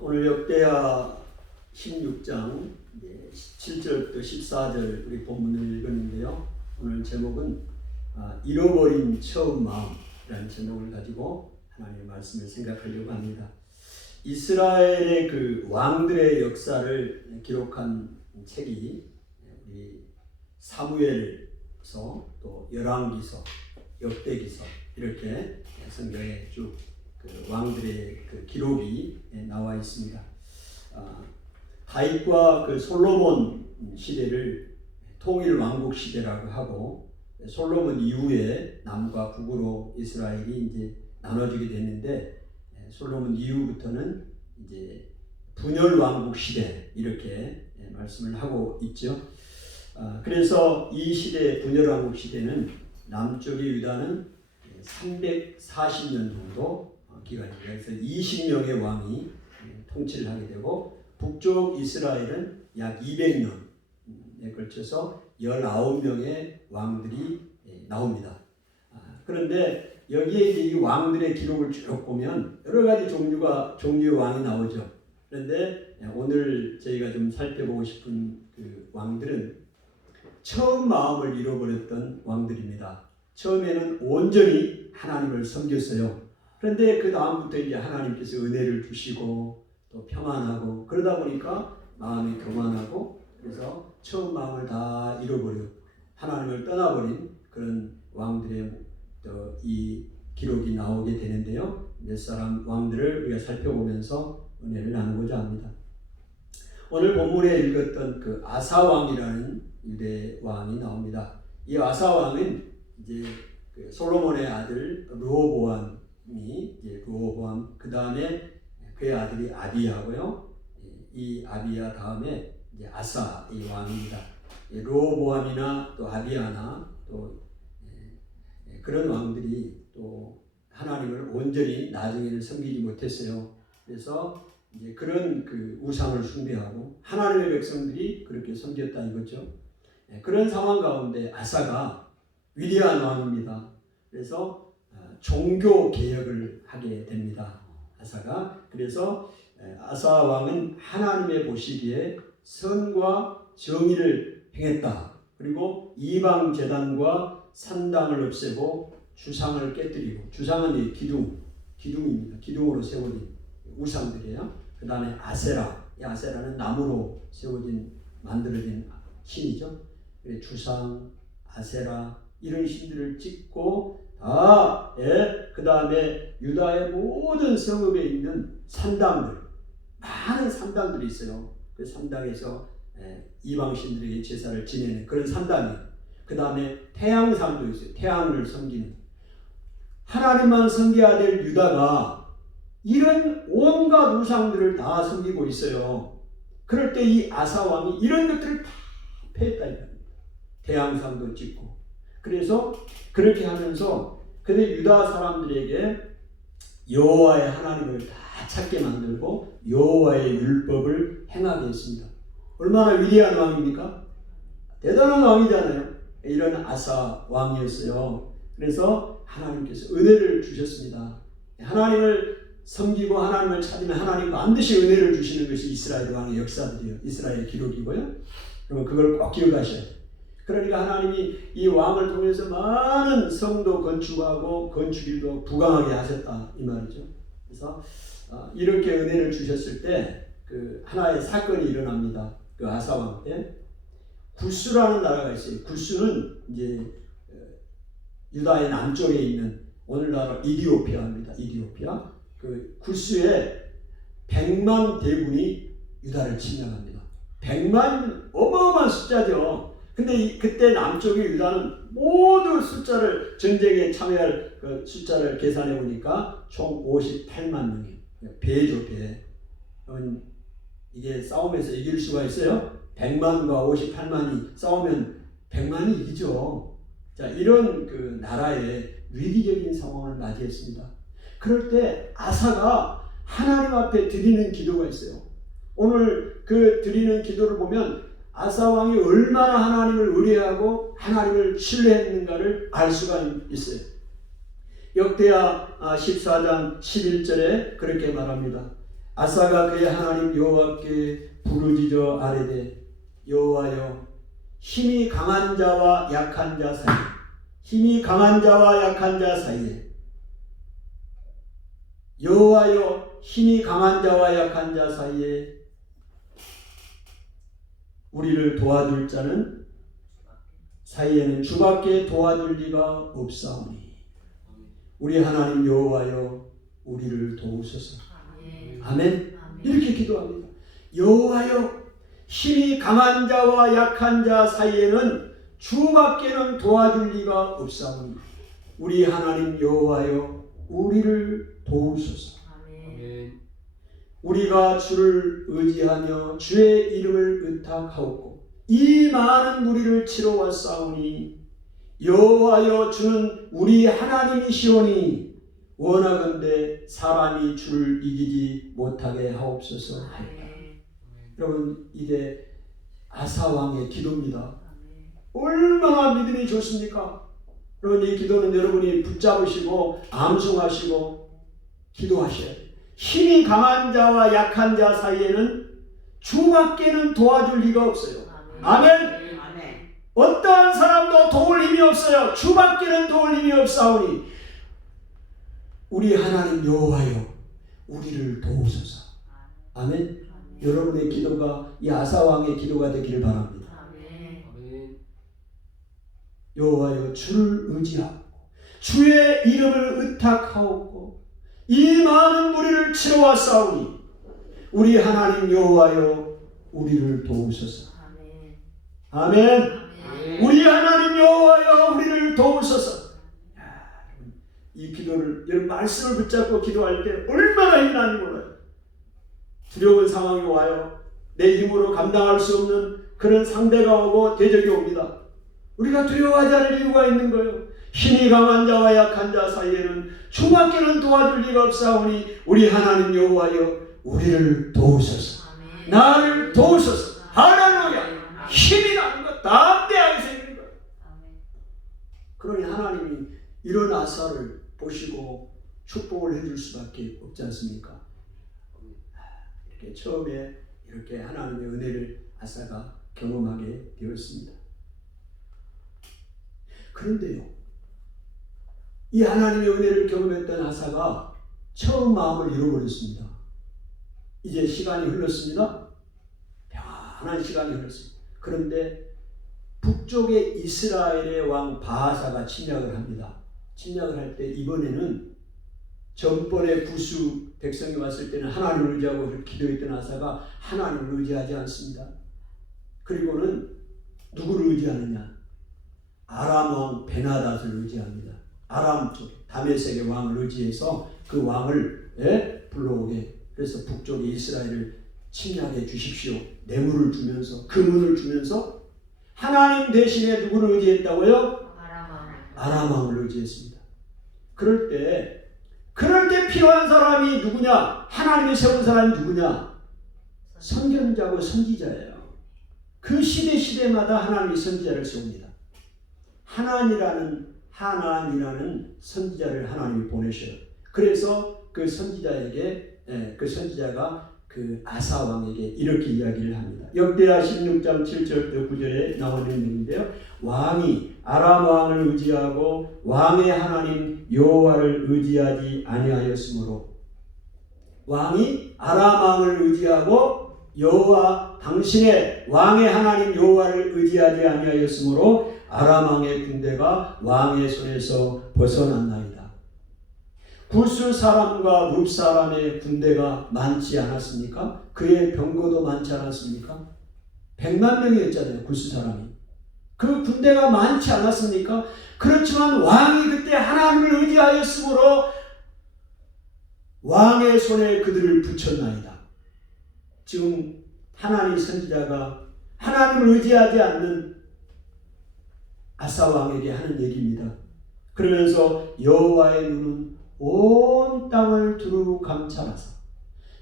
오늘 역대하 16장 7절부터 14절 우리 본문을 읽었는데요. 오늘 제목은 잃어버린 처음 마음이라는 제목을 가지고 하나님의 말씀을 생각하려고 합니다. 이스라엘의 그 왕들의 역사를 기록한 책이 우리 사무엘서, 또 열왕기서, 역대기서 이렇게 성경에 쭉 그 왕들의 그 기록이 나와 있습니다. 다윗과 그 솔로몬 시대를 통일 왕국 시대라고 하고, 솔로몬 이후에 남과 북으로 이스라엘이 이제 나눠지게 됐는데, 솔로몬 이후부터는 이제 분열 왕국 시대 이렇게 말씀을 하고 있죠. 그래서 이 시대, 분열 왕국 시대는 남쪽의 유다는 340년 정도 기간입니다. 그래서 20명의 왕이 통치를 하게 되고, 북쪽 이스라엘은 약 200년에 걸쳐서 19명의 왕들이 나옵니다. 그런데 여기에 이제 이 왕들의 기록을 쭉 보면 여러 가지 종류의 왕이 나오죠. 그런데 오늘 저희가 좀 살펴보고 싶은 그 왕들은 처음 마음을 잃어버렸던 왕들입니다. 처음에는 온전히 하나님을 섬겼어요. 그런데 그 다음부터 이제 하나님께서 은혜를 주시고 또 평안하고, 그러다 보니까 마음이 교만하고, 그래서 처음 마음을 다 잃어버리고 하나님을 떠나버린 그런 왕들의 이 기록이 나오게 되는데요. 몇 사람 왕들을 우리가 살펴보면서 은혜를 나누고자 합니다. 오늘 본문에 읽었던 그 아사 왕이라는 유대 왕이 나옵니다. 이 아사 왕은 이제 그 솔로몬의 아들 르호보암, 그 다음에 그의 아들이 아비야고요. 이 아비야 다음에 이제 아사 이 왕입니다. 르호보암이나 또 아비야나 또 그런 왕들이 또 하나님을 온전히 나중에는 섬기지 못했어요. 그래서 이제 그런 그 우상을 숭배하고 하나님의 백성들이 그렇게 섬겼다 이거죠. 그런 상황 가운데 아사가 위대한 왕입니다. 그래서 종교 개혁을 하게 됩니다. 아사가. 그래서 아사 왕은 하나님의 보시기에 선과 정의를 행했다. 그리고 이방 제단과 산당을 없애고 주상을 깨뜨리고, 주상은 기둥입니다. 기둥으로 세워진 우상들이에요. 그 다음에 아세라, 이 아세라는 나무로 만들어진 신이죠. 주상, 아세라 이런 신들을 찍고 그 다음에 유다의 모든 성읍에 있는 산당들, 많은 산당들이 있어요. 그 산당에서 이방 신들에게 제사를 지내는 그런 산당이에요. 그 다음에 태양상도 있어요. 태양을 섬기는, 하나님만 섬겨야 될 유다가 이런 온갖 우상들을 다 섬기고 있어요. 그럴 때 이 아사 왕이 이런 것들을 다 폐했다. 태양상도 짓고. 그래서 그렇게 하면서 근데 유다 사람들에게 여호와의 하나님을 다 찾게 만들고 여호와의 율법을 행하게 했습니다. 얼마나 위대한 왕입니까? 대단한 왕이잖아요. 이런 아사 왕이었어요. 그래서 하나님께서 은혜를 주셨습니다. 하나님을 섬기고 하나님을 찾으면 하나님 반드시 은혜를 주시는 것이 이스라엘 왕의 역사들이에요. 이스라엘 기록이고요. 그러면 그걸 꼭 기억하셔야 돼요. 그러니까 하나님이 이 왕을 통해서 많은 성도 건축하고 건축일도 부강하게 하셨다 이 말이죠. 그래서 이렇게 은혜를 주셨을 때 그 하나의 사건이 일어납니다. 그 아사 왕 때 구스라는 나라가 있어요. 구스는 이제 유다의 남쪽에 있는 오늘나라 이디오피아입니다. 이디오피아. 그 구스에 100만 대군이 유다를 침략합니다. 100만 어마어마한 숫자죠. 근데 그때 남쪽의 유다는 모두 전쟁에 참여할 그 숫자를 계산해 보니까 총 58만 명이에요. 배죠, 배. 이게 싸움에서 이길 수가 있어요? 100만과 58만이 싸우면 100만이 이기죠. 자, 이런 그 나라의 위기적인 상황을 맞이했습니다. 그럴 때 아사가 하나님 앞에 드리는 기도가 있어요. 오늘 그 드리는 기도를 보면 아사 왕이 얼마나 하나님을 의뢰하고 하나님을 신뢰했는가를 알 수가 있어요. 역대하 14장 11절에 그렇게 말합니다. 아사가 그의 하나님 여호와께 부르짖어 아뢰되 여호와여 힘이 강한 자와 약한 자 사이에 힘이 강한 자와 약한 자 사이에 여호와여 힘이 강한 자와 약한 자 사이에 우리를 도와줄 자는 사이에는 주밖에 도와줄 리가 없사오니 우리 하나님 여호와여 우리를 도우소서. 아멘. 이렇게 기도합니다. 여호와여 힘이 강한 자와 약한 자 사이에는 주밖에는 도와줄 리가 없사오니 우리 하나님 여호와여 우리를 도우소서. 아멘. 우리가 주를 의지하며 주의 이름을 의탁하옵고 이 많은 무리를 치러 왔사오니 여호와여 주는 우리 하나님이시오니 원하건대 사람이 주를 이기지 못하게 하옵소서. 여러분 이게 아사 왕의 기도입니다. 얼마나 믿음이 좋습니까? 여러분 이 기도는 여러분이 붙잡으시고 암송하시고 기도하셔야 돼요. 힘이 강한 자와 약한 자 사이에는 주밖에는 도와줄 리가 없어요. 아멘. 어떠한 사람도 도울 힘이 없어요. 주밖에는 도울 힘이 없사오니 우리 하나님 여호와여 우리를 도우소서. 아멘. 여러분의 기도가 이 아사 왕의 기도가 되기를 바랍니다. 여호와여 주를 의지하고 주의 이름을 의탁하옵고 이 많은 무리를 치러 왔사오니 우리 하나님 여호와여 우리를 도우소서. 아멘. 우리 하나님 여호와여 우리를 도우소서. 이 기도를 여러분 말씀을 붙잡고 기도할 때 얼마나 힘이 나는지 몰라요. 두려운 상황이 와요. 내 힘으로 감당할 수 없는 그런 상대가 오고 대적이 옵니다. 우리가 두려워하지 않을 이유가 있는 거예요. 힘이 강한 자와 약한 자 사이에는 주밖에는 도와줄 리가 없사오니 우리 하나님 여호와여 우리를 도우소서. 나를 도우소서. 할렐루야. 힘이 나는 것 담대하게 생기는 거예요. 그러니 하나님이 이런 아사를 보시고 축복을 해줄 수밖에 없지 않습니까? 이렇게 처음에 이렇게 하나님의 은혜를 아사가 경험하게 되었습니다. 그런데요, 이 하나님의 은혜를 경험했던 아사가 처음 마음을 잃어버렸습니다. 이제 시간이 흘렀습니다. 편안한 시간이 흘렀습니다. 그런데 북쪽의 이스라엘의 왕 바하사가 침략을 합니다. 침략을 할 때 이번에는 전번에 구수 백성이 왔을 때는 하나님을 의지하고 기도했던 아사가 하나님을 의지하지 않습니다. 그리고는 누구를 의지하느냐? 아람 왕 베나닷을 의지합니다. 아람 쪽 다메섹의 왕을 의지해서 그 왕을 불러오게, 그래서 북쪽의 이스라엘을 침략해 주십시오. 뇌물을 주면서 금은을 주면서 하나님 대신에 누구를 의지했다고요? 아람 왕을 의지했습니다. 그럴 때 필요한 사람이 누구냐? 하나님이 세운 사람이 누구냐? 선견자고 선지자예요. 그 시대마다 하나님이 선지자를 세웁니다. 하나니라는 선지자를 하나님이 보내셔요. 그래서 그 선지자에게 그 선지자가 그 아사 왕에게 이렇게 이야기를 합니다. 역대하 16장 7절부터 9절에 나오는 내용인데요. 왕이 아람 왕을 의지하고 왕의 하나님 여호와를 의지하지 아니하였으므로, 왕이 아람 왕을 의지하고 당신의 왕의 하나님 여호와를 의지하지 아니하였으므로 아람 왕의 군대가 왕의 손에서 벗어났나이다. 구스 사람과 룹 사람의 군대가 많지 않았습니까? 그의 병거도 많지 않았습니까? 100만 명이었잖아요. 구스 사람이. 그 군대가 많지 않았습니까? 그렇지만 왕이 그때 하나님을 의지하였으므로 왕의 손에 그들을 붙였나이다. 지금 하나님 선지자가 하나님을 의지하지 않는 아사 왕에게 하는 얘기입니다. 그러면서 여호와의 눈은 온 땅을 두루 감찰하사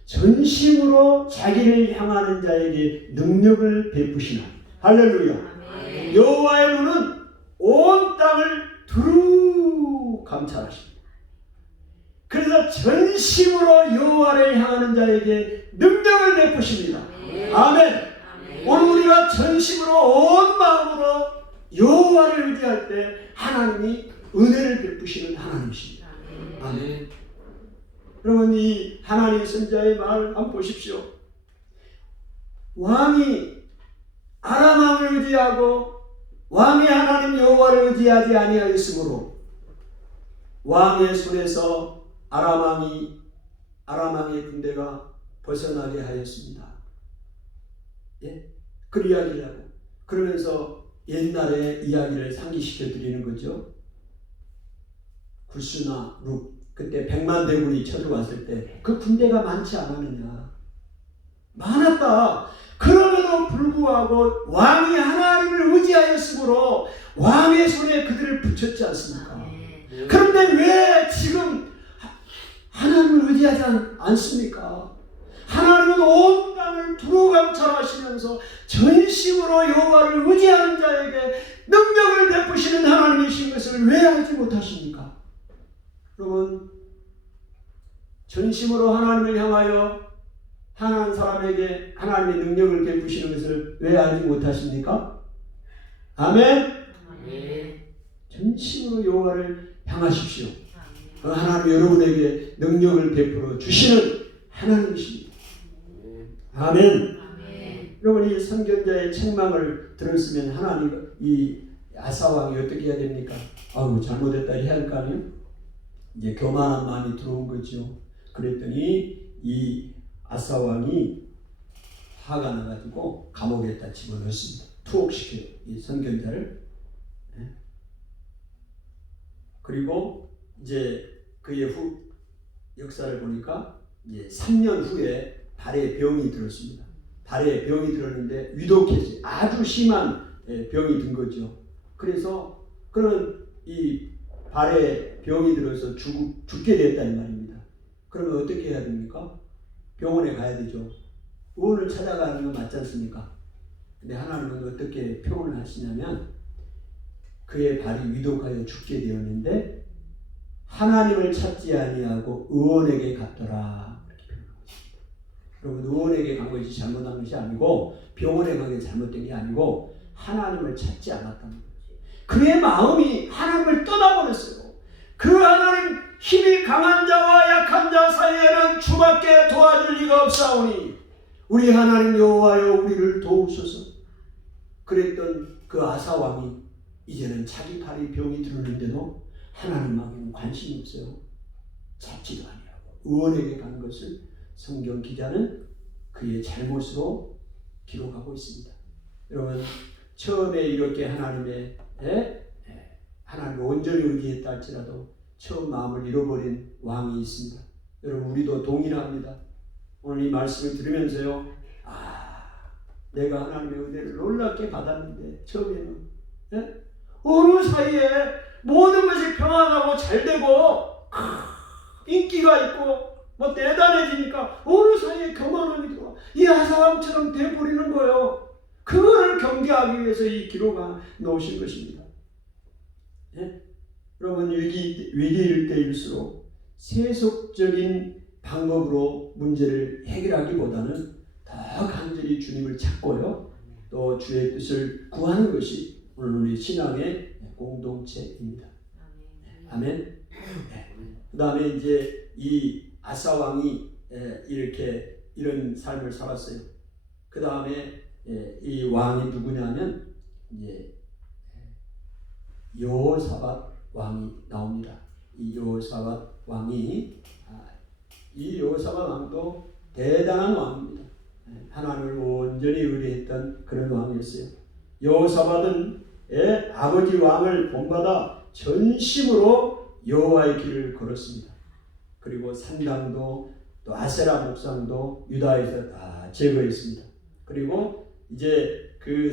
전심으로 자기를 향하는 자에게 능력을 베푸시나. 할렐루야. 여호와의 눈은 온 땅을 두루 감찰하십니다. 그래서 전심으로 여호와를 향하는 자에게 능력을 베푸십니다. 아멘. 오늘 우리가 전심으로 온 마음으로 여호와를 의지할 때 하나님이 은혜를 베푸시는 하나님이십니다. 아멘. 여러분, 이 하나님 선자의 말 한번 보십시오. 왕이 아람 왕을 의지하고 왕이 하나님 여호와를 의지하지 아니하였으므로 왕의 손에서 아람 왕의 군대가 벗어나게 하였습니다. 예? 그 이야기라고. 그러면서 옛날의 이야기를 상기시켜 드리는 거죠. 구스나 룩, 그때 100만 대군이 쳐들어왔을 때 그 군대가 많지 않았느냐? 많았다. 그럼에도 불구하고 왕이 하나님을 의지하였으므로 왕의 손에 그들을 붙였지 않습니까? 그런데 왜 지금 하나님을 의지하지 않습니까? 하나님은 온 땅을 두루 감찰하시면서 전심으로 여호와를 의지하는 자에게 능력을 베푸시는 하나님이신 것을 왜 알지 못하십니까? 여러분, 전심으로 하나님을 향하여 하나님 사람에게 하나님의 능력을 베푸시는 것을 왜 알지 못하십니까? 아멘. 전심으로 여호와를 향하십시오. 하나님 여러분에게 능력을 베풀어 주시는 하나님이십니다. 아멘. 여러분, 이 선견자의 책망을 들었으면 하나님, 이 아사왕이 어떻게 해야 됩니까? 아우, 잘못했다 해야 할 거 아니에요? 이제 교만한 마음이 들어온 거죠. 그랬더니 이 아사왕이 화가 나가지고 감옥에다 집어넣습니다. 투옥시켜요, 이 선견자를. 그리고 이제 그의 역사를 보니까 이제 3년 후에 발에 병이 들었습니다. 발에 병이 들었는데 위독해지, 아주 심한 병이 든 거죠. 그래서 그런 이 발에 병이 들어서 죽게 됐다는 말입니다. 그러면 어떻게 해야 됩니까? 병원에 가야 되죠. 의원을 찾아가는 건 맞지 않습니까? 근데 하나님은 어떻게 표현을 하시냐면 그의 발이 위독하여 죽게 되었는데 하나님을 찾지 아니하고 의원에게 갔더라, 이렇게 표현하고 있습니다. 여러분, 의원에게 간 것이 잘못한 것이 아니고 병원에 간 게 잘못된 게 아니고 하나님을 찾지 않았다는 거죠. 그의 마음이 하나님을 떠나버렸어요. 그 하나님, 힘이 강한 자와 약한 자 사이에는 주밖에 도와줄 리가 없사오니 우리 하나님 여호와여 우리를 도우소서. 그랬던 그 아사왕이 이제는 자기 발이 병이 들었는데도 하나님에게는 관심이 없어요. 찾지도 아니하고 의원에게 간 것을 성경 기자는 그의 잘못으로 기록하고 있습니다. 여러분, 처음에 이렇게 하나님을 온전히 의지했다 할지라도 처음 마음을 잃어버린 왕이 있습니다. 여러분, 우리도 동일합니다. 오늘 이 말씀을 들으면서요, 내가 하나님의 은혜를 놀랍게 받았는데 처음에는 어느 사이에 모든 것이 평안하고 잘되고 인기가 있고 뭐 대단해지니까 어느 사이에 교만함이 들어와 이 아사왕처럼 돼버리는 거예요. 그거를 경계하기 위해서 이 기록을 놓으신 것입니다. 여러분, 위기일 때일수록 세속적인 방법으로 문제를 해결하기보다는 더 간절히 주님을 찾고요, 또 주의 뜻을 구하는 것이 오늘 우리 신앙의 공동체입니다. 아멘. 그 다음에 이제 이 아사 왕이 이렇게 이런 삶을 살았어요. 그 다음에 이 왕이 누구냐면 이제 여호사밧 왕이 나옵니다. 이 여호사밧 왕이 이 여호사밧 왕도 대단한 왕입니다. 하나님을 온전히 의뢰했던 그런 왕이었어요. 여호사밧은 아버지 왕을 본받아 전심으로 여호와의 길을 걸었습니다. 그리고 산당도 또 아세라 목상도 유다에서 다 제거했습니다. 그리고 이제 그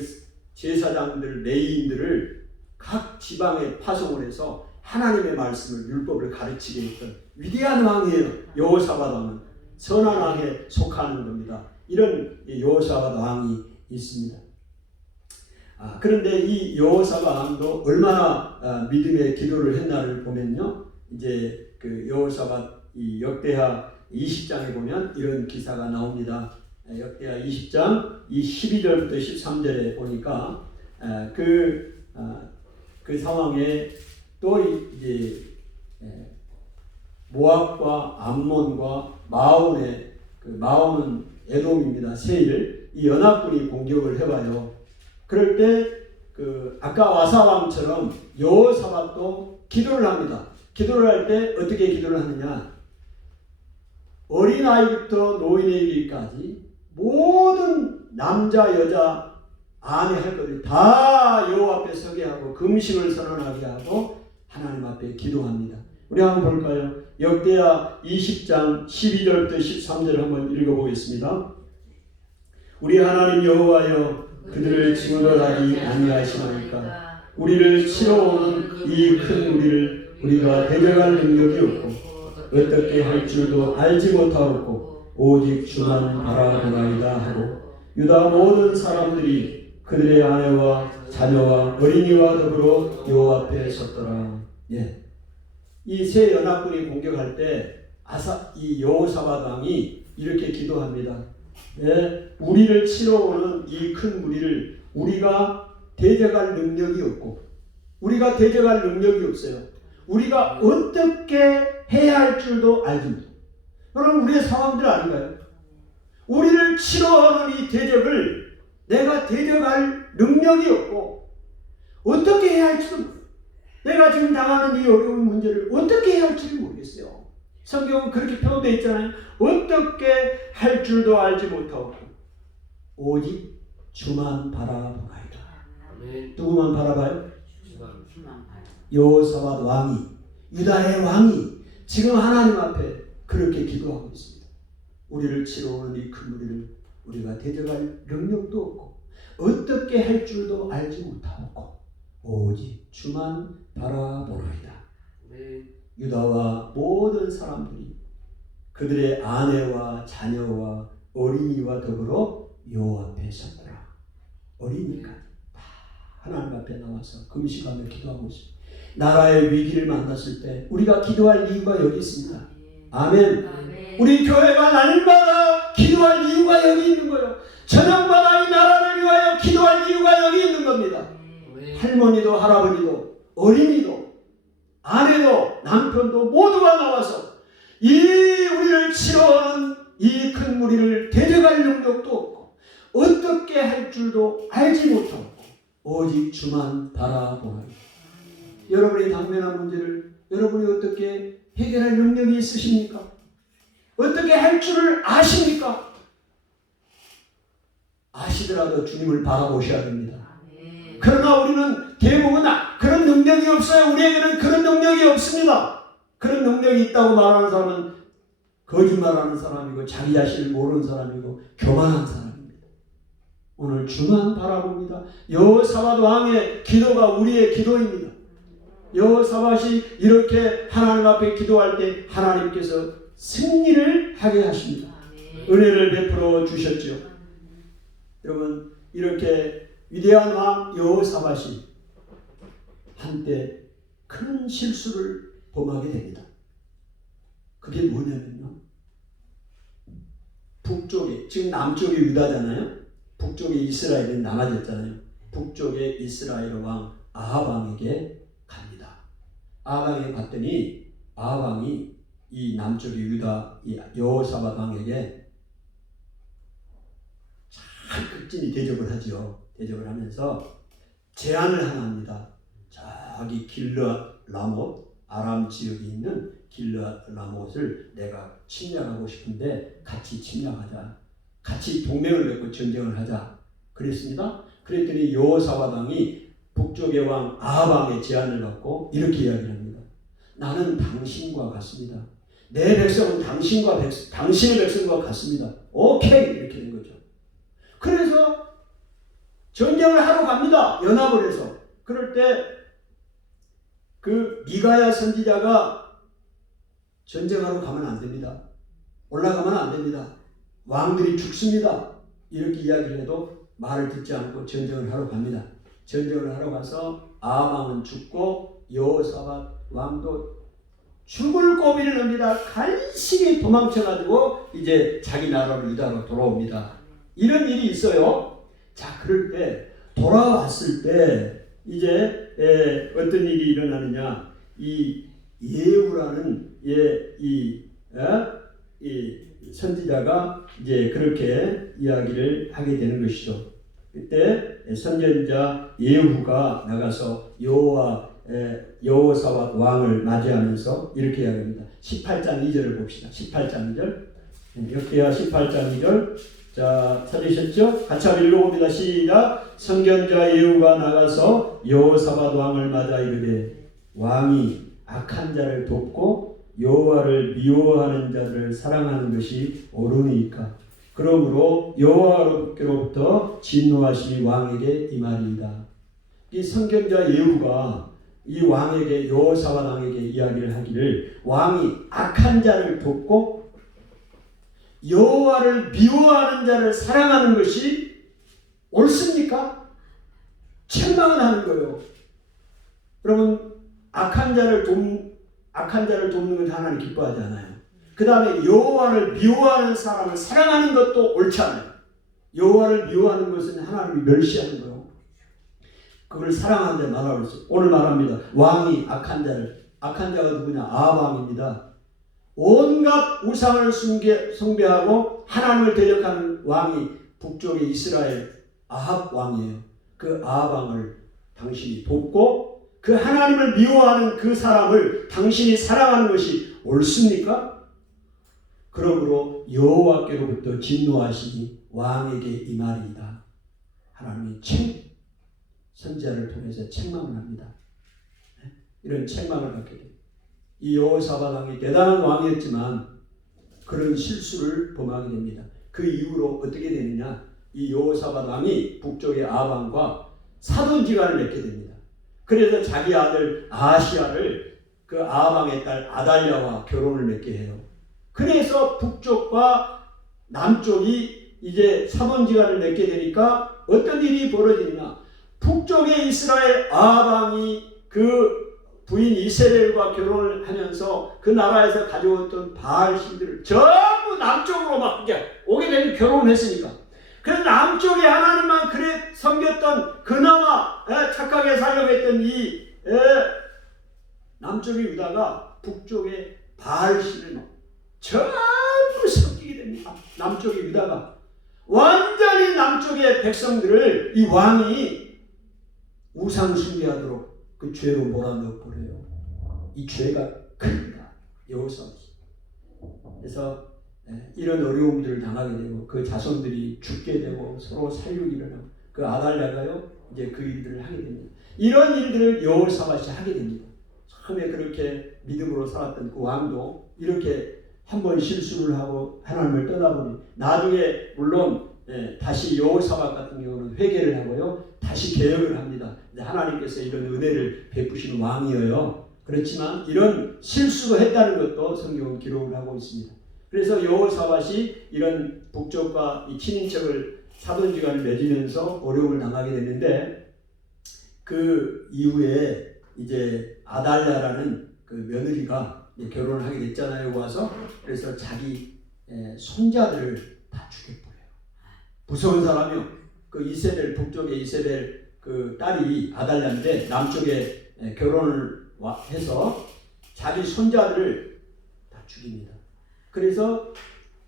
제사장들, 레위인들을 각 지방에 파송을 해서 하나님의 말씀을, 율법을 가르치게 했던 위대한 왕이에요. 여호사밧 왕은 선한 왕에 속하는 겁니다. 이런 여호사밧 왕이 있습니다. 그런데 이 여호사밧 왕도 얼마나 믿음의 기도를 했나를 보면요, 이제 그 여호사밧 이 역대하 20장에 보면 이런 기사가 나옵니다. 역대하 20장 이 12절부터 13절에 보니까 그 상황에 또 이제 모압과 암몬과 마온의 마온은 에돔입니다. 세일 이 연합군이 공격을 해봐요. 그럴 때 아까 아사왕처럼 여호사밧도 기도를 합니다. 기도를 할 때 어떻게 기도를 하느냐? 어린아이부터 노인에 이르기까지 모든 남자 여자 아내 할 것을 다 여호와 앞에 서게 하고 금식을 선언하게 하고 하나님 앞에 기도합니다. 우리 한번 볼까요? 역대하 20장 12절부터 13절 한번 읽어보겠습니다. 우리 하나님 여호와여 그들을 증언하지 아니하시나이까? 우리를 치러오는 이 큰 무리를 우리가 대적할 능력이 없고 어떻게 할 줄도 알지 못하였고 오직 주만 바라보나이다 하고 유다 모든 사람들이 그들의 아내와 자녀와 어린이와 더불어 여호와 앞에 섰더라. 이 세 연합군이 공격할 때 이 여호사밧 왕이 이렇게 기도합니다. 우리를 치러오는 이 큰 무리를 우리가 대적할 능력이 없고 우리가 대적할 능력이 없어요. 우리가 어떻게 해야 할 줄도 알지 못해요. 여러분 우리의 상황들 아닌가요? 우리를 치러오는 이 대적을 내가 대적할 능력이 없고 어떻게 해야 할지도 모르겠어요. 내가 지금 당하는 이 어려운 문제를 어떻게 해야 할지를 모르겠어요. 성경은 그렇게 표현되어 있잖아요. 어떻게 할 줄도 알지 못하고 오직 주만 바라보나이다. 누구만 바라봐요? 여호사밧 왕이 유다의 왕이 지금 하나님 앞에 그렇게 기도하고 있습니다. 우리를 치러오는 이 큰 무리를 우리가 대적할 능력도 없고 어떻게 할 줄도 알지 못하고 오직 주만 바라보나이다. 유다와 모든 사람들이 그들의 아내와 자녀와 어린이와 더불어 여호와 앞에 섰더라. 어린이가 다 하나님 앞에 나와서 금식하며 기도하고 있습니다. 나라의 위기를 만났을 때 우리가 기도할 이유가 여기 있습니다. 아멘. 우리 교회가 날마다 기도할 이유가 여기 있는 거예요. 저녁마다 이 나라를 위하여 기도할 이유가 여기 있는 겁니다. 할머니도 할아버지도 어린이도 아내도 남편도 모두가 나와서 우리를 치러오는 이 큰 무리를 대적할 능력도 없고 어떻게 할 줄도 알지 못하고 오직 주만 바라보나이다. 여러분이 당면한 문제를 여러분이 어떻게 해결할 능력이 있으십니까? 어떻게 할 줄을 아십니까? 아시더라도 주님을 바라보셔야 됩니다. 그러나 우리는 대부분 그런 능력이 없어요. 우리에게는 그런 능력이 없습니다. 그런 능력이 있다고 말하는 사람은 거짓말하는 사람이고 자기 자신을 모르는 사람이고 교만한 사람입니다. 오늘 주만 바라봅니다. 여호사밧 왕의 기도가 우리의 기도입니다. 여호사밧이 이렇게 하나님 앞에 기도할 때 하나님께서 승리를 하게 하십니다. 은혜를 베풀어 주셨죠. 여러분 이렇게 위대한 왕 여호사밧이 한때 큰 실수를 범하게 됩니다. 그게 뭐냐면요. 북쪽에 지금 남쪽이 유다잖아요. 북쪽에 이스라엘이 나눠졌잖아요. 북쪽에 이스라엘 왕 아합 왕에게 갑니다. 아합 왕에 갔더니 아합 왕이 이 남쪽의 유다 이 여호사밧 왕에게 잘 극진히 대접을 하죠. 대접을 하면서 제안을 하나 합니다. 저기 길르앗 라못 아람 지역에 있는 길르앗 라못을 내가 침략하고 싶은데 같이 침략하자. 같이 동맹을 맺고 전쟁을 하자. 그랬습니다. 그랬더니 여호사밧 왕이 북쪽의 왕 아합 왕의 제안을 받고 이렇게 이야기를 합니다. 나는 당신과 같습니다. 내 백성은 당신의 백성과 같습니다. 오케이 이렇게 된 거죠. 그래서 전쟁을 하러 갑니다. 연합을 해서. 그럴 때 그 미가야 선지자가 전쟁하러 가면 안 됩니다. 올라가면 안 됩니다. 왕들이 죽습니다. 이렇게 이야기를 해도 말을 듣지 않고 전쟁을 하러 갑니다. 전쟁을 하러 가서 아합 왕은 죽고 여호사밧 왕도 죽을 고비를 넘기다 간신히 도망쳐가지고 이제 자기 나라로 유다로 돌아옵니다. 이런 일이 있어요. 자, 그럴 때 돌아왔을 때 이제 어떤 일이 일어나느냐? 이 예후라는 이 선지자가 이제 그렇게 이야기를 하게 되는 것이죠. 그때 선지자 예후가 나가서 여호사밧 왕을 맞이하면서 이렇게 이야기합니다. 18장 2절을 봅시다. 18장 2절. 역대하 18장 2절. 자, 찾으셨죠? 같이 한번 읽어봅니다. 시작. 선견자 예후가 나가서 여호사밧 왕을 맞아 이르되 왕이 악한 자를 돕고 여호와를 미워하는 자를 사랑하는 것이 옳으니까 그러므로 여호와께로부터 진노하시니 왕에게 임하리이다. 이 선견자 예후가 이 왕에게 여호사밧 왕에게 이야기를 하기를 왕이 악한 자를 돕고 여호와를 미워하는 자를 사랑하는 것이 옳습니까? 책망을 하는 거예요. 여러분 악한 자를 돕는 건 하나님 기뻐하지 않아요. 그 다음에 여호와를 미워하는 사람을 사랑하는 것도 옳지 않아요. 여호와를 미워하는 것은 하나님이 멸시하는 거예요. 그걸 사랑하는 데 말하고 있어요. 오늘 말합니다. 왕이 악한 자가 누구냐? 아합 왕입니다. 온갖 우상을 숭배하고 하나님을 대적하는 왕이 북쪽의 이스라엘 아합 왕이에요. 그 아합 왕을 당신이 돕고 그 하나님을 미워하는 그 사람을 당신이 사랑하는 것이 옳습니까? 그러므로 여호와께로부터 진노하시니 왕에게 임하리이다. 하나님이 선지자를 통해서 책망을 합니다. 이런 책망을 받게 됩니다. 이 여호사밧 왕이 대단한 왕이었지만 그런 실수를 범하게 됩니다. 그 이후로 어떻게 되느냐? 이 여호사밧 왕이 북쪽의 아합 왕과 사돈지간을 맺게 됩니다. 그래서 자기 아들 아하시야를 그 아합 왕의 딸 아달랴와 결혼을 맺게 해요. 그래서 북쪽과 남쪽이 이제 사돈지간을 맺게 되니까 어떤 일이 벌어지느냐? 북쪽의 이스라엘 아합 왕이 그 부인 이세벨과 결혼을 하면서 그 나라에서 가져왔던 바알 신들을 전부 남쪽으로 막 오게 되면 결혼을 했으니까. 그래서 남쪽에 하나님만 그래 섬겼던 그나마 착하게 살려고 했던 이 남쪽의 유다가 북쪽의 바알 신을 전부 섬기게 됩니다. 남쪽의 유다가 완전히 남쪽의 백성들을 이 왕이 우상 숭배하도록 그 죄로 몰아넣어버려요. 이 죄가 큽니다. 여호사밧이. 그래서 이런 어려움들을 당하게 되고 그 자손들이 죽게 되고 서로 살육이 일어나고 그 아달랴가요 이제 그 일들을 하게 됩니다. 이런 일들을 여호사밧이 하게 됩니다. 처음에 그렇게 믿음으로 살았던 그 왕도 이렇게 한번 실수를 하고 하나님을 떠나보니 나중에 물론 다시 여호사밧 같은 경우는 회개를 하고요 다시 개혁을 합니다. 하나님께서 이런 은혜를 베푸시는 왕이에요. 그렇지만 이런 실수를 했다는 것도 성경은 기록을 하고 있습니다. 그래서 여호사밧이 이런 북쪽과 이 친인척을 사돈지간을 맺으면서 어려움을 당하게 됐는데 그 이후에 이제 아달랴라는 그 며느리가 결혼을 하게 됐잖아요. 와서 그래서 자기 손자들을 다 죽여버려요. 무서운 사람이요. 그 이세벨 북쪽의 이세벨 그 딸이 아달랴인데 남쪽에 결혼을 해서 자기 손자들을 다 죽입니다. 그래서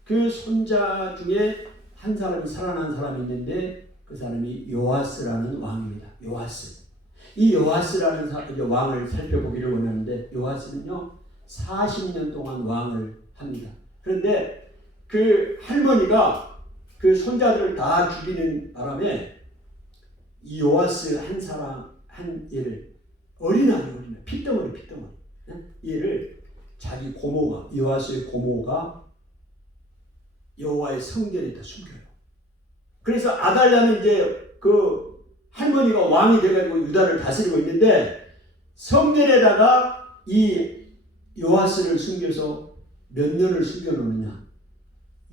그 손자 중에 한 사람이 살아난 사람이 있는데 그 사람이 요아스라는 왕입니다. 요아스. 이 요아스라는 왕을 살펴보기를 원하는데 요아스는요 40년 동안 왕을 합니다. 그런데 그 할머니가 그 손자들을 다 죽이는 바람에 이 요아스 한 얘를 어린아이 핏덩어리 얘를 자기 고모가 요아스의 고모가 여호와의 성전에다 숨겨요. 그래서 아달랴는 이제 그 할머니가 왕이 돼가지고 유다를 다스리고 있는데 성전에다가 이 요아스를 숨겨서 몇 년을 숨겨놓느냐?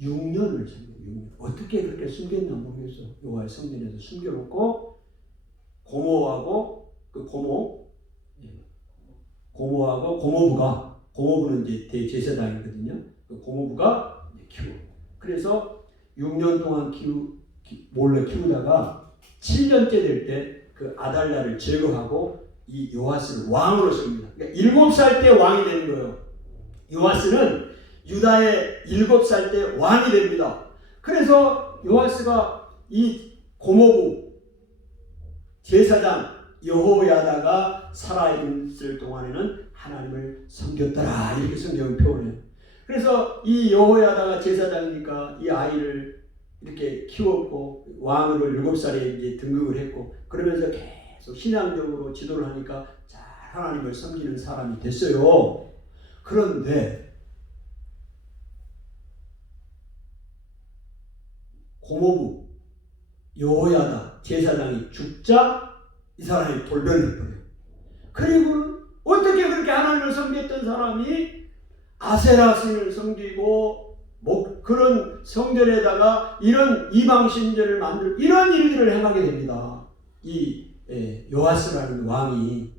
6년을 숨겨요. 6년. 어떻게 그렇게 숨겼냐 모르겠어. 여호와의 성전에서 숨겨놓고 고모하고 그 고모하고 고모부가 고모부는 이제 대제사장이거든요. 그 고모부가 키우고, 그래서 6년 동안 몰래 키우다가 7년째 될 때 그 아달랴를 제거하고 이 요아스를 왕으로 세웁니다. 그러니까 7살 때 왕이 되는 거예요. 요아스는 유다의 7살 때 왕이 됩니다. 그래서 요아스가 이 고모부 제사장 여호야다가 살아있을 동안에는 하나님을 섬겼더라, 이렇게 성경은 표현해요. 그래서 이 여호야다가 제사장이니까 이 아이를 이렇게 키웠고 왕으로 7살에 이제 등극을 했고, 그러면서 계속 신앙적으로 지도를 하니까 잘 하나님을 섬기는 사람이 됐어요. 그런데 고모부 여호야다 제사장이 죽자 이 사람이 돌변을 해버려요. 그리고는 어떻게 그렇게 하나님을 섬겼던 사람이 아세라 신을 섬기고 그런 성전에다가 이런 이방 신전을 만들 이런 일들을 행하게 됩니다. 이 요아스라는 왕이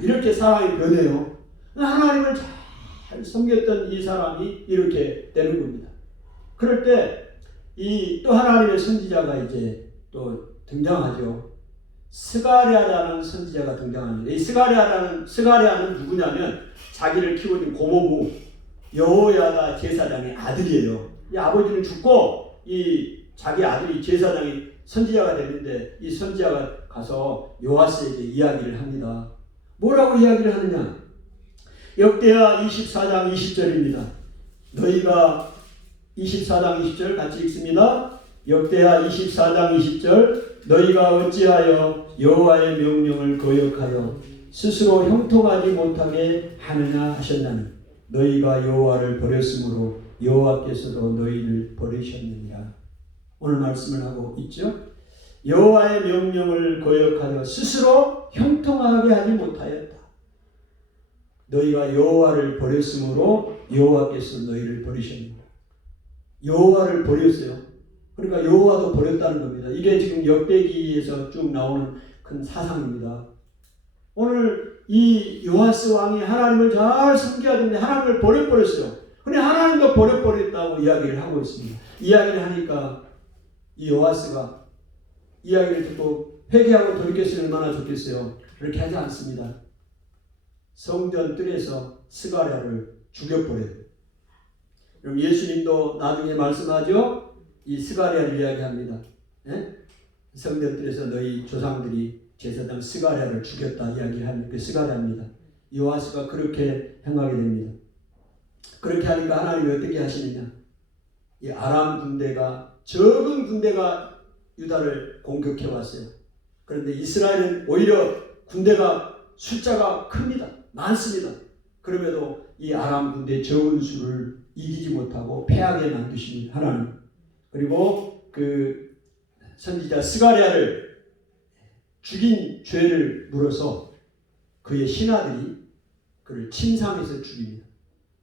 이렇게 사람이 변해요. 하나님을 잘 섬겼던 이 사람이 이렇게 되는 겁니다. 그럴 때 이 또 하나님의 선지자가 이제 또 등장하죠. 스가랴라는 선지자가 등장합니다. 이 스가랴는 누구냐면 자기를 키우는 고모부 여호야다 제사장의 아들이에요. 이 아버지는 죽고 이 자기 아들이 제사장이 선지자가 됐는데, 이 선지자가 가서 요아스에게 이야기를 합니다. 뭐라고 이야기를 하느냐? 역대하 24장 20절입니다. 너희가 24장 20절 같이 읽습니다. 역대하 24장 20절 너희가 어찌하여 여호와의 명령을 거역하여 스스로 형통하지 못하게 하느냐 하셨나니 너희가 여호와를 버렸으므로 여호와께서도 너희를 버리셨느니라. 오늘 말씀을 하고 있죠. 여호와의 명령을 거역하여 스스로 형통하게 하지 못하였다. 너희가 여호와를 버렸으므로 여호와께서 너희를 버리셨느니라. 여호와를 버렸어요. 그러니까 여호와도 버렸다는 겁니다. 이게 지금 역대기에서 쭉 나오는 큰 사상입니다. 오늘 이 요아스 왕이 하나님을 잘 섬겨야 되는데 하나님을 버려버렸어요. 근데 하나님도 버려버렸다고 이야기를 하고 있습니다. 이야기를 하니까 이 요아스가 이야기를 듣고 회개하고 돌이켰으면 얼마나 좋겠어요. 그렇게 하지 않습니다. 성전 뜰에서 스가랴를 죽여버려요. 그럼 예수님도 나중에 말씀하죠. 이 스가랴를 이야기합니다. 예? 성전 뜰에서 너희 조상들이 제사장 스가랴를 죽였다 이야기하는 그 스가랴입니다. 요아스가 그렇게 행하게 됩니다. 그렇게 하니까 하나님이 어떻게 하시느냐? 이 아람 군대가 적은 군대가 유다를 공격해 왔어요. 그런데 이스라엘은 오히려 군대가 숫자가 큽니다. 많습니다. 그럼에도 이 아람 군대 적은 수를 이기지 못하고 패하게 만드신 하나님. 그리고 그 선지자 스가랴를 죽인 죄를 물어서 그의 신하들이 그를 침상에서 죽입니다.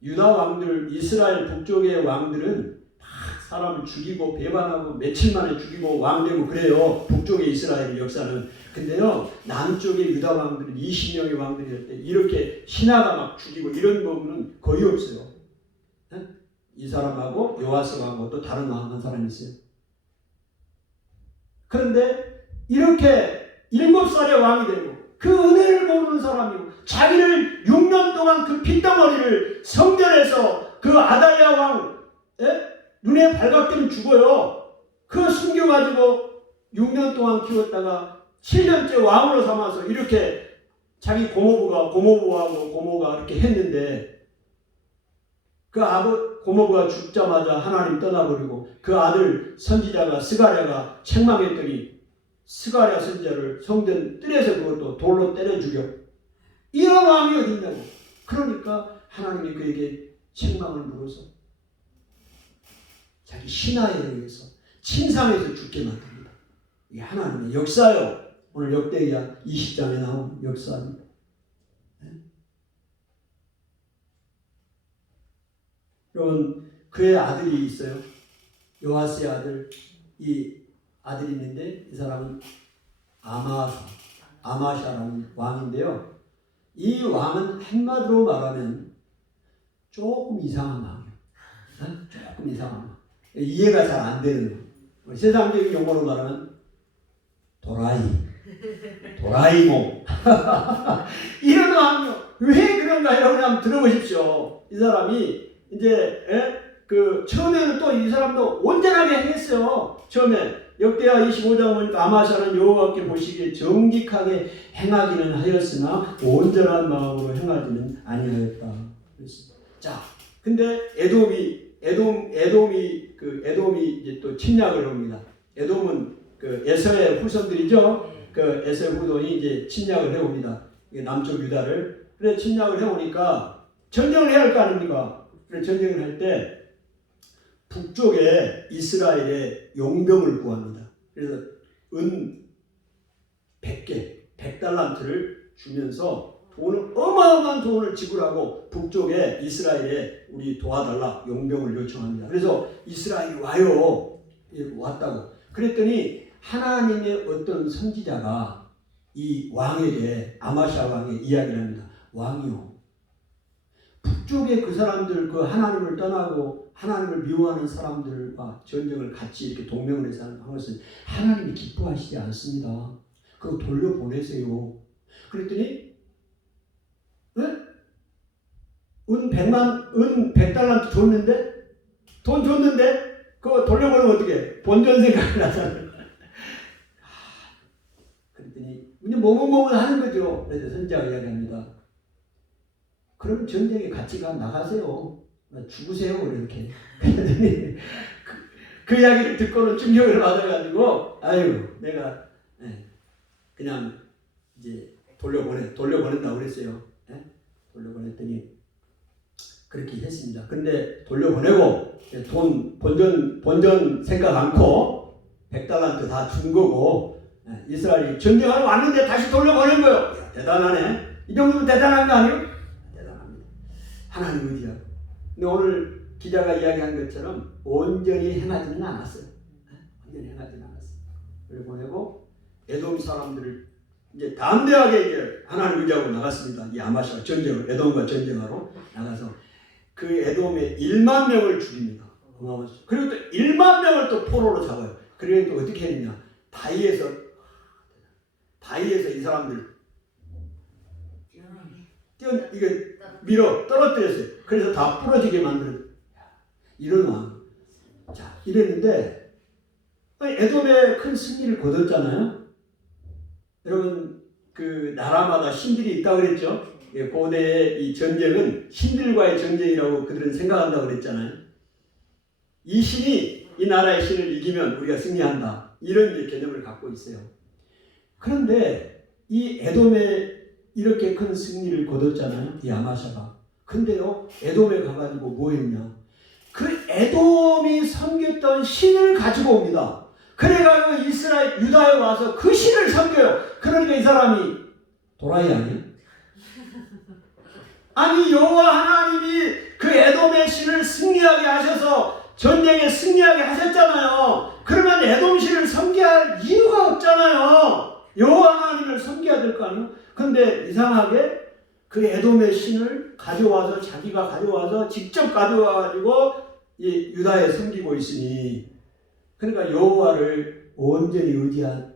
유다 왕들, 이스라엘 북쪽의 왕들은 막 사람을 죽이고 배반하고 며칠 만에 죽이고 왕되고 그래요. 북쪽의 이스라엘 역사는. 근데요, 남쪽의 유다 왕들은 20명의 왕들이었을 때 이렇게 신하가 막 죽이고 이런 부분은 거의 없어요. 이 사람하고 요아스 왕하고 또 다른 왕 한 사람이 있어요. 그런데 이렇게 7살의 왕이 되고 그 은혜를 모르는 사람이고 자기를 6년 동안 그 핏덩어리를 성전에서 그 아달랴 왕 눈에 발각되면 죽어요. 그거 숨겨가지고 6년 동안 키웠다가 7년째 왕으로 삼아서 이렇게 자기 고모부가 이렇게 했는데 그 고모부가 죽자마자 하나님 떠나버리고 그 아들 선지자가 스가랴가 책망했더니 스가랴 선지자를 성전 뜰에서 그것도 돌로 때려 죽여. 이런 왕이 어딨냐고. 그러니까 하나님이 그에게 책망을 물어서 자기 신하에 의해서 침상에서 죽게 만듭니다. 이게 하나님의 역사요. 오늘 역대기야 20장에 나온 역사입니다. 여러분, 그의 아들이 있어요. 요아스의 아들. 이 아들이 있는데 이 사람은 아마샤라는 왕인데요. 이 왕은 한마디로 말하면 조금 이상한 마음이에요. 조금 이상한 마음. 이해가 잘 안 되는 거. 세상적인 용어로 말하면 도라이몽 이런 마음이요. 왜 그런가 여러분 한번 들어보십시오. 이 사람이 이제 그 처음에는 또 이 사람도 온전하게 행했어요. 처음에 역대하 25장 보니까 아마샤는 여호와께 보시기에 정직하게 행하기는 하였으나 온전한 마음으로 행하지는 아니하였다. 그랬습니다. 자, 근데 에돔이 이제 또 침략을 합니다. 에돔은 그 에서의 후손들이죠. 그 에서의 후손이 이제 침략을 해옵니다. 남쪽 유다를. 그래 침략을 해오니까 전쟁을 해야 할 거 아닙니까? 그래 전쟁을 할 때 북쪽에 이스라엘의 용병을 구합니다. 그래서 은 100개, 100달란트를 주면서 어마어마한 돈을 지불하고 북쪽에 이스라엘에 우리 도와달라 용병을 요청합니다. 그래서 이스라엘이 와요. 왔다고. 그랬더니 하나님의 어떤 선지자가 이 왕에게 아마샤 왕에 이야기를 합니다. 왕이요. 북쪽에 그 사람들 그 하나님을 떠나고 하나님을 미워하는 사람들과 전쟁을 같이 이렇게 동맹을 해서 하는 것은 하나님이 기뻐하시지 않습니다. 그거 돌려보내세요. 그랬더니 은 100달란트 줬는데 돈 줬는데 그거 돌려보내면 어떻게 본전 생각이 나잖아요. 그랬더니 이제 뭐뭐 하는 거죠. 그래서 선지자가 이야기합니다. 그러면 전쟁에 같이 나가세요. 죽으세요. 이렇게. 그랬더니 그 이야기를 듣고는 충격을 받아가지고 아유 내가 그냥 이제 돌려보낸다고 그랬어요. 돌려보냈더니 그렇게 했습니다. 근데 돌려보내고 돈 본전 생각 않고 100달란트 다 준 거고 이스라엘이 전쟁하러 왔는데 다시 돌려보낸 거예요. 대단하네. 이 정도면 대단한 거 아니에요? 대단합니다. 하나님 의지하고. 근데 오늘 기자가 이야기한 것처럼 온전히 행하지는 않았어요. 온전히 행하지는 않았어요. 돌려보내고 에돔 사람들을 이제 담대하게 이제 하나님 의지하고 나갔습니다. 이 아마샤가 에돔과 전쟁하러 나가서 그 에돔의 1만 명을 죽입니다. 그리고 또 1만 명을 또 포로로 잡아요. 그리고 또 어떻게 했냐? 바위에서 이 사람들 이게 밀어 떨어뜨렸어요. 그래서 다 부러지게 만드는 이런 왕. 자, 이랬는데 에돔의 큰 승리를 거뒀잖아요. 여러분 그 나라마다 신들이 있다고 그랬죠. 고대의 이 전쟁은 신들과의 전쟁이라고 그들은 생각한다고 그랬잖아요. 이 신이 이 나라의 신을 이기면 우리가 승리한다. 이런 이제 개념을 갖고 있어요. 그런데 이 에돔에 이렇게 큰 승리를 거뒀잖아요. 이 아마샤가. 근데요, 에돔에 가가지고 뭐 했냐? 그 에돔이 섬겼던 신을 가지고 옵니다. 그래가지고 이스라엘, 유다에 와서 그 신을 섬겨요. 그러니까 이 사람이 도라이 아니에요? 아니 여호와 하나님이 그 에돔의 신을 승리하게 하셔서 전쟁에 승리하게 하셨잖아요. 그러면 에돔 신을 섬겨할 이유가 없잖아요. 여호와 하나님을 섬겨야 될 거 아니에요? 근데 이상하게 그 에돔의 신을 가져와서 자기가 가져와서 직접 가져와가지고 이 유다에 섬기고 있으니 그러니까 여호와를 온전히 의지한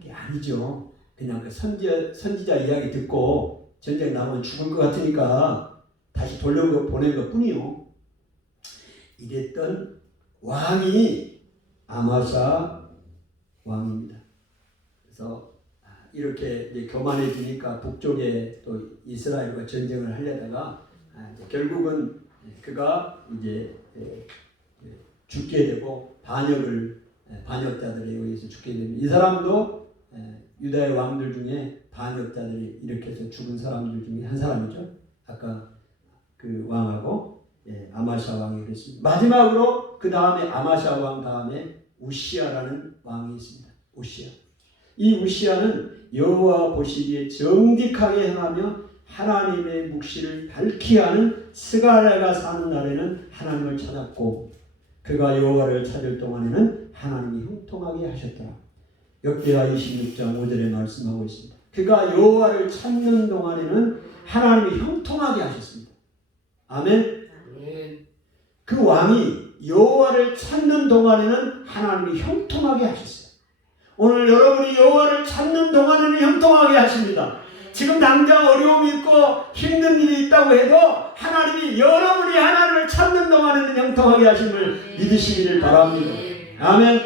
게 아니죠. 그냥 그 선지자 이야기 듣고 전쟁 나면 죽을 것 같으니까 다시 돌려보낸 것 뿐이요. 이랬던 왕이 아마샤 왕입니다. 그래서 이렇게 이제 교만해지니까 북쪽에 또 이스라엘과 전쟁을 하려다가 결국은 그가 이제 죽게 되고 반역자들에 의해서 죽게 됩니다. 이 사람도 유다의 왕들 중에 반역자들이 이렇게 해서 죽은 사람들 중에 한 사람이죠. 아까 그 왕하고 아마샤 왕이 그랬습니다. 마지막으로 그 다음에 아마샤 왕 다음에 우시아라는 왕이 있습니다. 우시아. 이 우시아는 여호와 보시기에 정직하게 행하며 하나님의 묵시를 밝히 하는 스가랴가 사는 날에는 하나님을 찾았고 그가 여호와를 찾을 동안에는 하나님이 형통하게 하셨더라. 역대하 26장 5절에 말씀하고 있습니다. 그가 여호와를 찾는 동안에는 하나님이 형통하게 하셨습니다. 아멘. 그 왕이 여호와를 찾는 동안에는 하나님이 형통하게 하셨어요. 오늘 여러분이 여호와를 찾는 동안에는 형통하게 하십니다. 지금 당장 어려움이 있고 힘든 일이 있다고 해도 하나님이 여러분이 하나님을 찾는 동안에는 형통하게 하심을 믿으시기를 바랍니다. 아멘.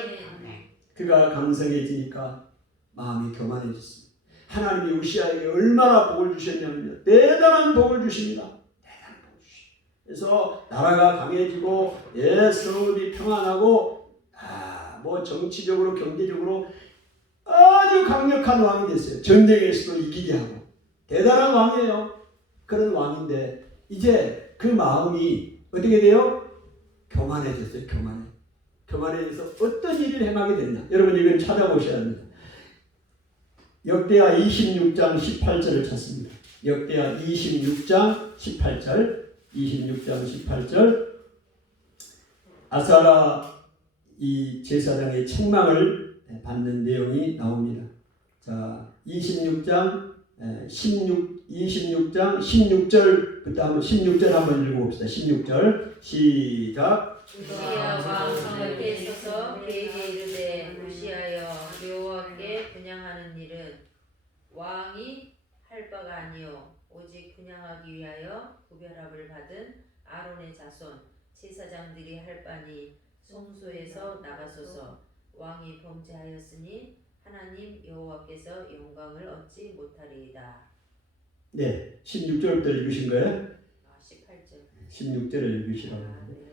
그가 강성해지니까 마음이 교만해졌습니다. 하나님이 우시아에게 얼마나 복을 주셨냐면요, 대단한 복을 주십니다. 대단한 복을 주십니다. 그래서 나라가 강해지고 성읍이 평안하고 뭐 정치적으로 경제적으로 아주 강력한 왕이 됐어요. 전쟁에서도 이기게 하고 대단한 왕이에요. 그런 왕인데 이제 그 마음이 어떻게 돼요? 교만해졌어요. 교만해져서 어떤 일을 행하게 됐냐? 여러분 이걸 찾아보셔야 합니다. 역대하 26장 18절을 찾습니다. 역대하 26장 18절 아사라 이 제사장의 책망을 받는 내용이 나옵니다. 자, 26장 16절부터 한번 16절 한번 읽어봅시다. 16절 시작. 우시아가 성읍에 서서 그에게 이르되 우시아여 여호와께 분향하는 일은 왕이 할 바가 아니요 오직 분향하기 위하여 구별함을 받은 아론의 자손 제사장들이 할 바니 성소에서 나가소서. 왕이 범죄하였으니 하나님 여호와께서 영광을 얻지 못하리이다. 네, 16절부터 읽으신 거예요? 18절. 16절을 읽으시라고.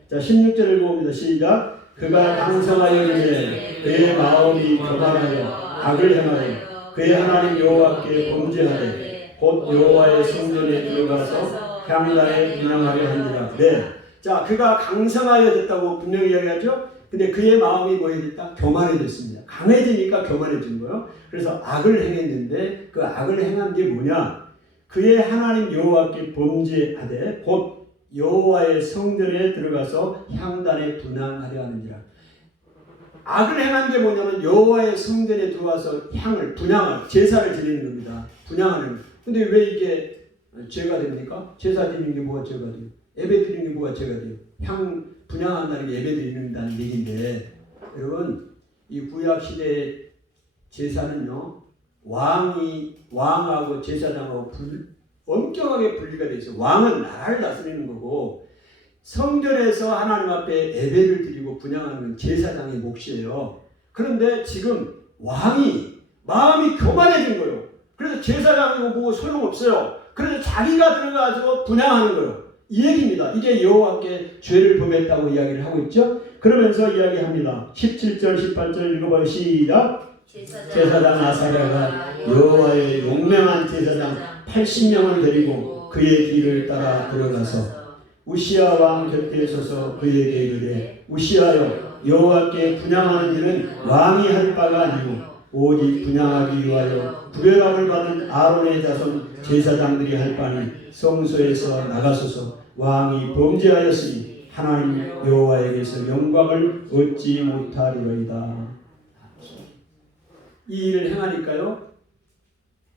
자, 16절을 읽어봅니다. 시작. 그가 강성하여 이르되 그의 마음이 교만하여 악을 행하여 그의 하나님 여호와께 범죄하되 곧 여호와의 성전에 들어가서 향단에 분향하려 하니라. 네. 자, 그가 강성하여 됐다고 분명히 이야기하죠. 근데 그의 마음이 뭐해졌다? 교만해졌습니다. 강해지니까 교만해진 거예요. 그래서 악을 행했는데 그 악을 행한 게 뭐냐? 그의 하나님 여호와께 범죄하되 곧 여호와의 성전에 들어가서 향단에 분향하려 하느니라. 악을 행한 게 뭐냐면 여호와의 성전에 들어와서 분향을 제사를 드리는 겁니다. 분향하는. 근데 왜 이게 죄가 됩니까? 제사 드리는 게 뭐가 죄가 돼요? 예배 드리는 게 뭐가 죄가 돼요? 분향한다는 게 예배 드린다는 얘기인데, 여러분 이 구약 시대 제사는요 왕하고 제사장하고 엄격하게 분리가 되어 있어요. 왕은 나라를 다스리는 거고 성전에서 하나님 앞에 예배를 드리고 분향하는 건 제사장의 몫이에요. 그런데 지금 왕이 마음이 교만해진 거예요. 그래서 제사장이고 뭐고 소용없어요. 그래서 자기가 들어가서 분향하는 거예요. 이 얘기입니다. 이게 여호와께 죄를 범했다고 이야기를 하고 있죠. 그러면서 이야기합니다. 17절 18절 읽어봐요. 시작. 제사장 아사랴가 여호와의 용맹한 제사장 80명을 데리고 그의 뒤를 따라 들어가서 우시아 왕 곁에 서서 그에게 이르되 우시아여 여호와께 분향하는 일은 왕이 할 바가 아니오 오직 분향하기 위하여 구별함을 받은 아론의 자손 제사장들이 할 바니 성소에서 나가소서. 왕이 범죄하였으니 하나님 여호와에게서 영광을 얻지 못하리로이다. 이 일을 행하니까요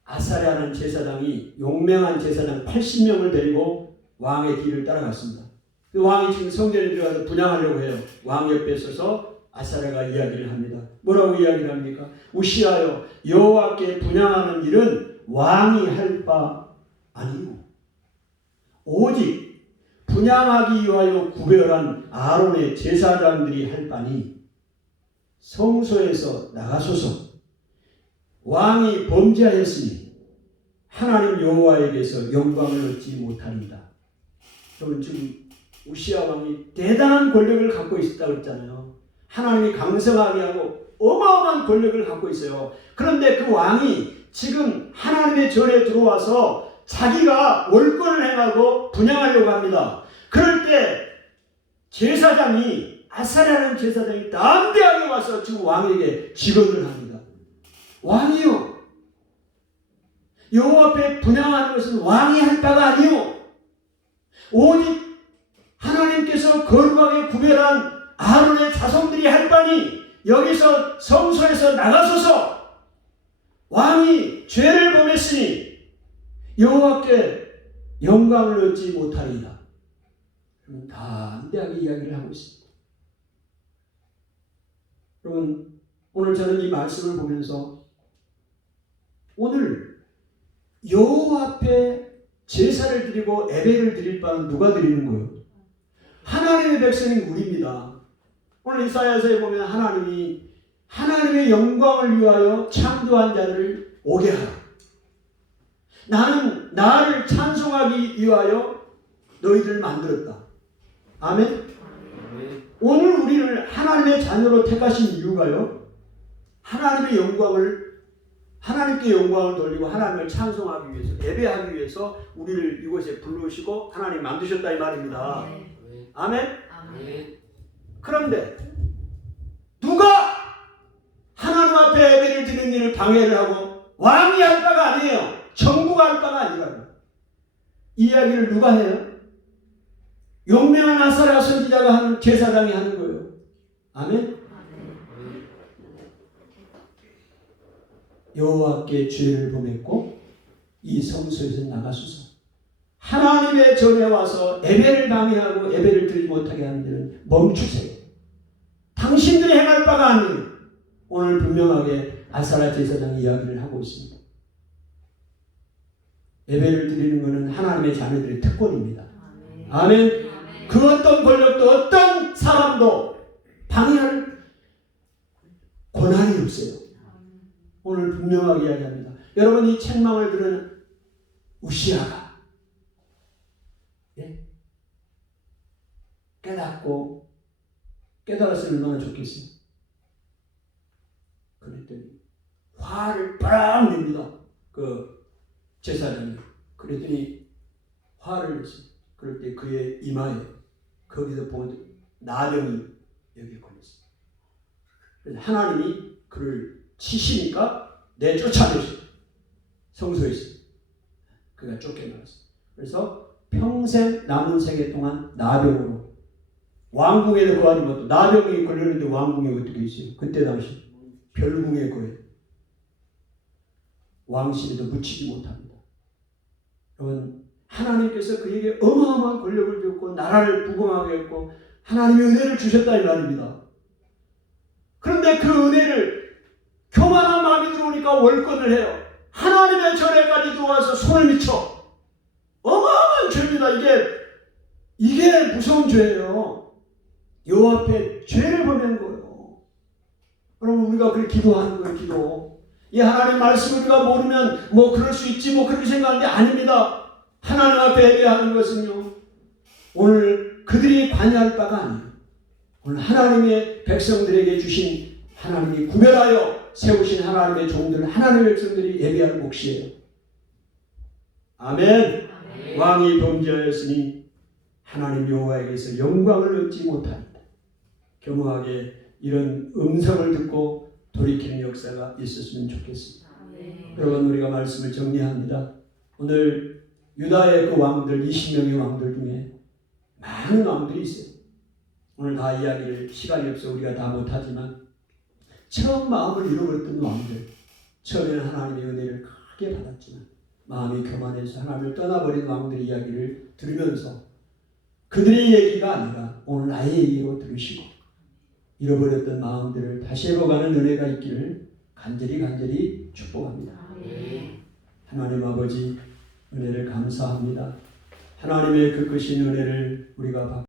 아사랴라는 제사장이 용맹한 제사장 80명을 데리고 왕의 뒤를 따라갔습니다. 그 왕이 지금 성전에 들어가서 분향하려고 해요. 왕 옆에 서서 아사랴가 이야기를 합니다. 뭐라고 이야기를 합니까? 우시아여 여호와께 분향하는 일은 왕이 할 바 아니오 오직 분향하기 위하여 구별한 아론의 제사장들이 할 바니 성소에서 나가소서. 왕이 범죄하였으니 하나님 여호와에게서 영광을 얻지 못합니다. 여러분 지금 우시아 왕이 대단한 권력을 갖고 있었다고 그랬잖아요. 하나님이 강성하게 하고 어마어마한 권력을 갖고 있어요. 그런데 그 왕이 지금 하나님의 전에 들어와서 자기가 월권을 행하고 분향하려고 합니다. 그럴 때 제사장이 아사랴라는 제사장이 담대하게 와서 지금 왕에게 직언을 합니다. 왕이요 여호와 앞에 분향하는 것은 왕이 할 바가 아니요 오직 하나님께서 거룩하게 구별한 아론의 자손들이 할 바니 여기서 성소에서 나가소서. 왕이 죄를 범했으니 여호와께 영광을 얻지 못하리이다. 담대하게 이야기를 하고 있습니다. 여러분, 오늘 저는 이 말씀을 보면서 오늘 여호와 앞에 제사를 드리고 예배를 드릴 바는 누가 드리는 거예요? 하나님의 백성인 우리입니다. 오늘 이사야서에 보면 하나님이 하나님의 영광을 위하여 창조한 자를 오게 하라. 나는 나를 찬송하기 위하여 너희들을 만들었다. 아멘. 오늘 우리를 하나님의 자녀로 택하신 이유가요, 하나님께 영광을 돌리고 하나님을 찬송하기 위해서, 예배하기 위해서 우리를 이곳에 부르시고 하나님 만드셨다 이 말입니다. 아멘. 그런데 누가 하나님 앞에 예배를 드리는 일을 방해를 하고 왕이 할 바가 아니에요. 정부가 할 바가 아니라고. 이 이야기를 누가 해요? 용맹한 아사랴 선지자가 하는, 제사장이 하는 거예요. 아멘. 여호와께 죄를 범했고 이 성소에서 나가소서. 하나님의 전에 와서 예배를 방해하고 예배를 드리지 못하게 하는 일은 멈추세요. 당신들이 행할 바가 아니에요. 오늘 분명하게 아사랴 제사장이 이야기를 하고 있습니다. 예배를 드리는 것은 하나님의 자녀들의 특권입니다. 아멘. 그 어떤 권력도 어떤 사람도 방해할 권한이 없어요. 오늘 분명하게 이야기합니다. 여러분, 이 책망을 들은 우시아가 깨닫고 깨달았으면 얼마나 좋겠어요. 그랬더니 화를 빡 냅니다. 그 제사장이. 그랬더니 화를 냈어요. 그럴 때 그의 이마에 거기서 본 나병이 여기에 걸렸어요. 그래서 하나님이 그를 치시니까 내쫓아내셨어요. 성소에서. 그가 쫓겨나갔어요. 그래서 평생 남은 생애 동안 나병으로 왕궁에도 거하지 못하고, 나병이 걸렸는데 왕궁에 어떻게 있어요? 그때 당시 별궁에 거해 왕실에도 묻히지 못합니다. 여러분, 하나님께서 그에게 어마어마한 권력을 줬고 나라를 부강하게 했고 하나님의 은혜를 주셨다 이 말입니다. 그런데 그 은혜를 교만한 마음이 들어오니까 월권을 해요. 하나님의 전에까지 들어와서 손을 미쳐. 어마어마한 죄입니다. 이게 무서운 죄예요. 여호와 앞에 죄를 범한 거예요. 그러면 우리가 그렇게 기도하는 거예요. 기도. 이 하나님 말씀을 우리가 모르면 뭐 그럴 수 있지 뭐 그렇게 생각하는데 아닙니다. 하나님 앞에 예배하는 것은요, 오늘 그들이 관여할 바가 아니에요. 오늘 하나님의 백성들에게 주신, 하나님이 구별하여 세우신 하나님의 종들, 하나님의 백성들이 예배할 몫이에요. 아멘. 아멘. 왕이 범죄하였으니 하나님 여호와에게서 영광을 얻지 못합니다. 겸허하게 이런 음성을 듣고 돌이키는 역사가 있었으면 좋겠습니다. 아멘. 여러분, 우리가 말씀을 정리합니다. 오늘 유다의 그 왕들, 20명의 왕들 중에 많은 왕들이 있어요. 오늘 다 이야기를 시간이 없어 우리가 다 못하지만, 처음 마음을 잃어버렸던 왕들, 처음에는 하나님의 은혜를 크게 받았지만 마음이 교만해서 하나님을 떠나버린 왕들의 이야기를 들으면서 그들의 얘기가 아니라 오늘 나의 얘기로 들으시고 잃어버렸던 마음들을 다시 회복하는 은혜가 있기를 간절히 축복합니다. 하나님 아버지, 은혜를 감사합니다. 하나님의 그 크신 은혜를 우리가 받고